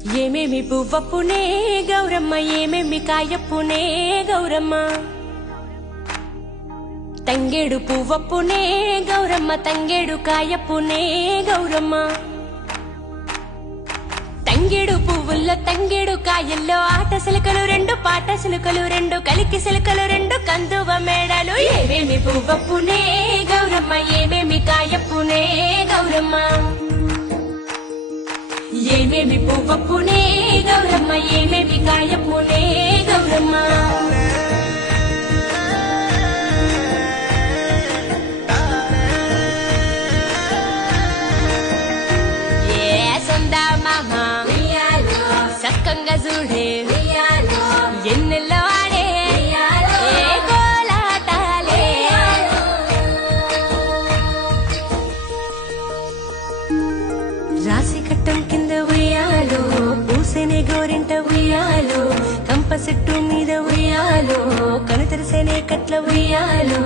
ఏమేమి పువ్వప్పునే గౌరమ్మ ఏమేమి కాయప్పునే గౌరమ్మ తంగేడు పువ్వప్పునే గౌరమ్మ తంగేడు కాయప్పునే గౌరమ్మ తంగేడు పువ్వుల్లో తంగేడు కాయల్లో ఆట సిలుకలు రెండు పాట సిలుకలు రెండు కలికి సిలుకలు రెండు కందువ మేడలు ఏమేమి పువ్వప్పునే గౌరమ్మ ఏమేమి కాయప్పునే గౌరమ్మ ఏమేమి పువ్వప్పునే గౌరమ్మ ఏమేమి కాయప్పునే గౌరమ్మ సక్కంగా చూడే ఎన్నెల్లో ఆడే కోలాటాలే రాసి కట్టం కింద ఉయ్యాలో పూసెనే గోరింట ఉయ్యాలో కంప చెట్టు మీద ఉయ్యాలో కను తెరిసేనే కట్ల ఉయ్యాలో